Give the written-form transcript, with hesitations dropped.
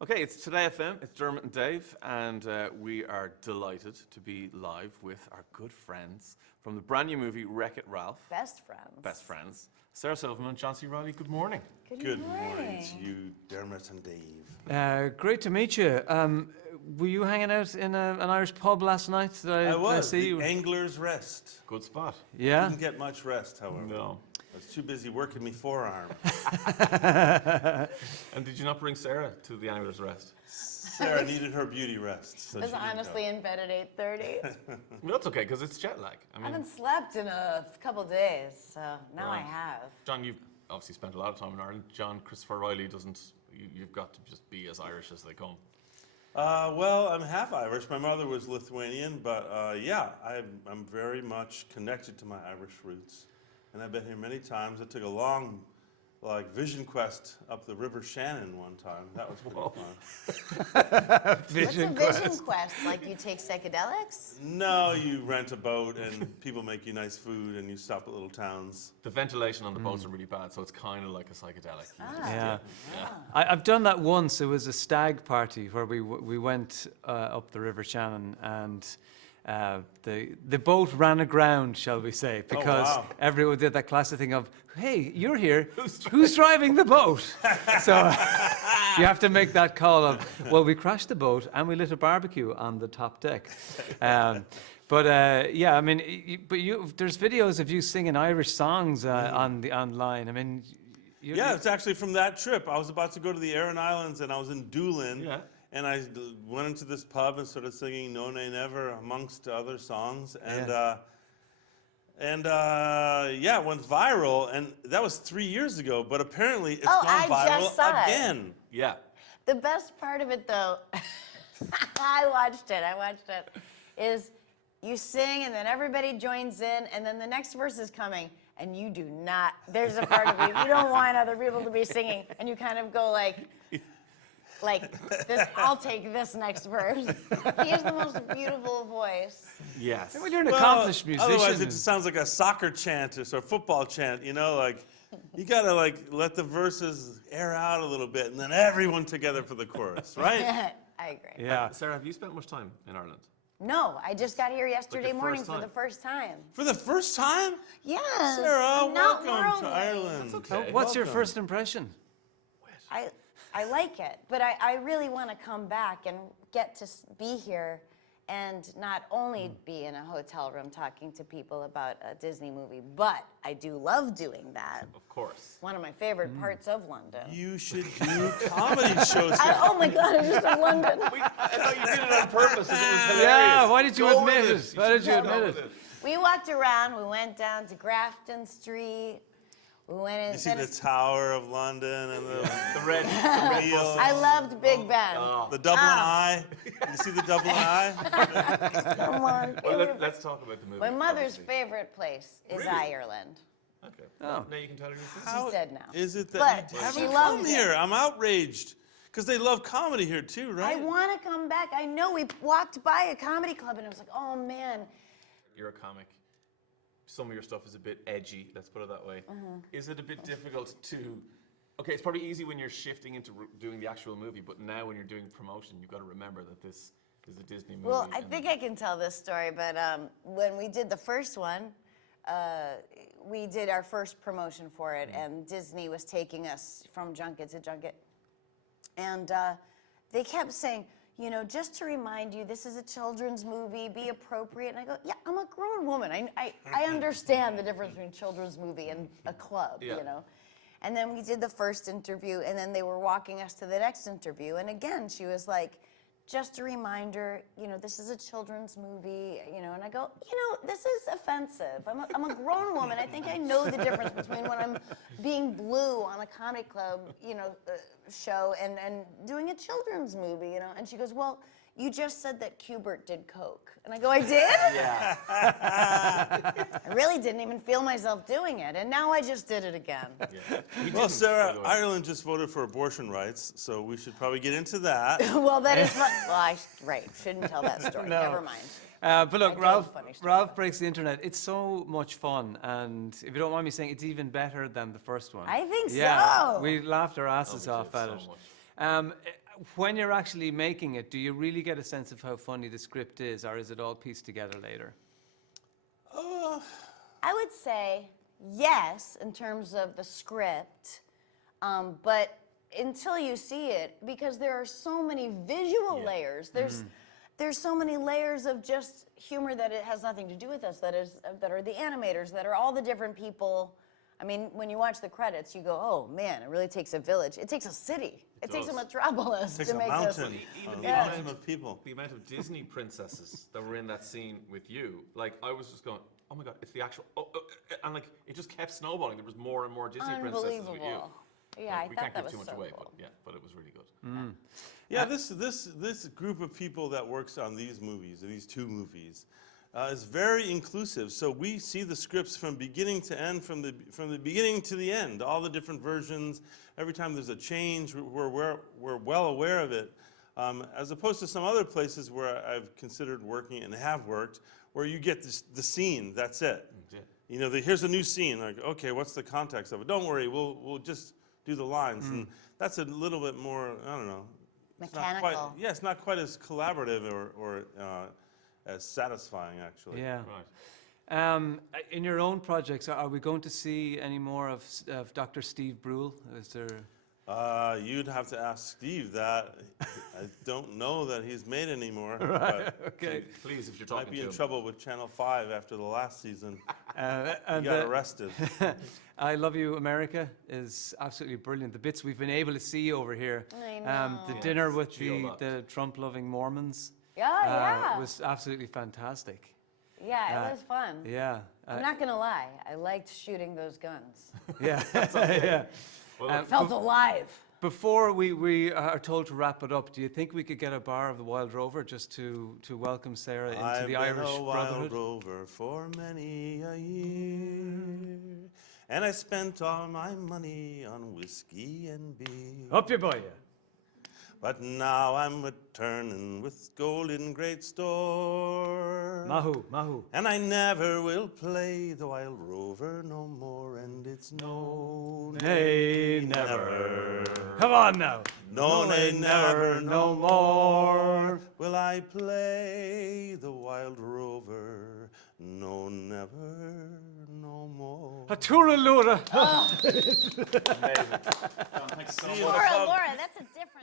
Okay, it's Today FM, it's Dermot and Dave, and we are delighted to be live with our good friends from the brand new movie Wreck-It Ralph. Best friends. Best friends. Sarah Silverman, C Reilly, good morning. Good morning to you, Dermot and Dave. Great to meet you. Were you hanging out in an Irish pub last night? I was, see the you? Angler's Rest. Good spot. Yeah? Didn't get much rest, however. No. I was too busy working me forearm. And did you not bring Sarah to the Angler's Rest? Sarah needed her beauty rest. So I was she didn't honestly go. in bed at 8:30. Well, that's okay, because it's jet lag. I haven't slept in a couple days, so now Right. I have. John, you've obviously spent a lot of time in Ireland. John, Christopher Riley doesn't, you've got to just be as Irish as they come. Well, I'm half Irish. My mother was Lithuanian, but yeah, I'm very much connected to my Irish roots. And I've been here many times. I took a long, vision quest up the River Shannon one time. That was pretty fun. What's a vision quest? Like you take psychedelics? No, you rent a boat and people make you nice food and you stop at little towns. The ventilation on the boats are really bad, so it's kind of like a psychedelic. Yeah. I've done that once. It was a stag party where we went up the River Shannon, and the boat ran aground, shall we say, because wow. everyone did that classic thing of, hey, you're here, who's driving the boat? So you have to make that call of, well, we crashed the boat and we lit a barbecue on the top deck. Yeah, I mean, there's videos of you singing Irish songs online. I mean, Yeah, it's actually from that trip. I was about to go to the Aran Islands and I was in Doolin. Yeah. And I went into this pub and started singing No Nay Never amongst other songs. And yeah, it went viral. And that was 3 years ago, but apparently it's gone I viral just saw it. again. Yeah. The best part of it, though, I watched it, is you sing and then everybody joins in and then the next verse is coming and you do not, there's a part of you don't want other people to be singing and you kind of go like this, I'll take this next verse. He has the most beautiful voice. Yes. when you're an accomplished musician. Otherwise, it just sounds like a soccer chant or a football chant, you know? Like, you gotta let the verses air out a little bit and then everyone together for the chorus, right? I agree. Yeah. Sarah, have you spent much time in Ireland? No, I just got here yesterday your morning first for the time? first time. For the first time? Yes. Sarah, not welcome to worldly. Ireland. okay. What's your Welcome. first impression? I like it, but I really want to come back and get to be here and not only be in a hotel room talking to people about a Disney movie, but I do love doing that. Of course. One of my favorite parts of London. You should do comedy shows here. Oh my God, I just said London. I thought you did it on purpose. It was hilarious. Yeah, why did you Go admit with it? Why did you Go admit with it? We walked around, we went down to Grafton Street, we went in. You see the Tower of London and The red. wheel, I loved Big Ben. the Dublin Eye. You see the Dublin Eye? Come on. Well, let's talk about the movie. My mother's obviously. favorite place is Really? Ireland. Okay. Oh. Now you can tell her your thing. She's dead now. Is it But that you she haven't loved come it. here? I'm outraged. Because they love comedy here too, I right? want to come back. I know we walked by a comedy club and I was like, oh man. You're a comic. Some of your stuff is a bit edgy, let's put it that way. Is it a bit difficult to... Okay, it's probably easy when you're shifting into doing the actual movie, but now when you're doing promotion, you've got to remember that this is a Disney movie. Well, I and- think I can tell this story, but when we did the first one, we did our first promotion for it, and Disney was taking us from junket to junket. And they kept saying, you know, just to remind you, this is a children's movie, be appropriate. And I go, yeah, I'm a grown woman. I understand the difference between a children's movie and a club, Yeah. you know. And then we did the first interview, and then they were walking us to the next interview. And again, she was like, just a reminder, you know, this is a children's movie, you know. And I go, you know, this is offensive. I'm a grown woman. I think I know the difference between when I'm being blue on a comedy club, you know, show and doing a children's movie, you know. And she goes, well, you just said that Kubert did coke. And I go, I did? Yeah. I really didn't even feel myself doing it. And now I just did it again. Yeah. We Well, didn't, Sarah, by the way. Ireland just voted for abortion rights, so we should probably get into that. Well, that is fun. Well, right, shouldn't tell that story. No. Never mind. But look, I do have Ralph, a funny story Ralph about Breaks the Internet. It's so much fun, and if you don't mind me saying, it's even better than the first one. I think Yeah, so. we laughed our asses We off did at so it. much. when you're actually making it, do you really get a sense of how funny the script is, or is it all pieced together later? I would say yes, in terms of the script, but until you see it, because there are so many visual layers. There's so many layers of just humor that it has nothing to do with us. That are the animators, that are all the different people. I mean, when you watch the credits, you go, "Oh man, it really takes a village. It takes a city. It takes a metropolis Takes to a make mountain, this." Even a the mountain amount of people. The amount of Disney princesses that were in that scene with you, like I was just going, oh my god, it's the actual, and like it just kept snowballing. There was more and more Disney princesses with you. Unbelievable. Yeah, Like, I we thought can't that give too was much so away, cool. but it was really good. Yeah, this group of people that works on these movies, these two movies, is very inclusive. So we see the scripts from beginning to end, from the beginning to the end, all the different versions. Every time there's a change, we're well aware of it. As opposed to some other places where I've considered working and have worked, where you get the scene, that's it. Yeah. You know, here's a new scene. Like, okay, what's the context of it? Don't worry, we'll just do the lines, and that's a little bit more, I don't know, it's not quite, Mechanical. yeah, it's not quite as collaborative or as satisfying, actually. Yeah. Right. In your own projects, are we going to see any more of Dr. Steve Brule? Is there? You'd have to ask Steve that. I don't know that he's made any more. Right. But Okay. Please, if you're might talking be to in him. trouble with Channel 5 after the last season. He And got arrested. I Love You, America is absolutely brilliant. The bits we've been able to see over here. I know. The dinner with Geo-locked. the Trump-loving Mormons Yeah. was absolutely fantastic. Yeah, it was fun. Yeah. I'm not gonna lie, I liked shooting those guns. Yeah. Yeah. Well, Felt alive. Before we are told to wrap it up, do you think we could get a bar of the Wild Rover just to welcome Sarah into I've the been Irish a Brotherhood? Wild Rover for many a year, and I spent all my money on whiskey and beer. Up you boy, yeah. But now I'm returning with gold in great store. Mahu, Mahu. And I never will play the Wild Rover no more, and it's no, Nay, never. Come on now. no, nay, never, no more will I play the Wild Rover. No, never, no more. A Turalura. amazing. John, thanks so much. Laura, that's a different.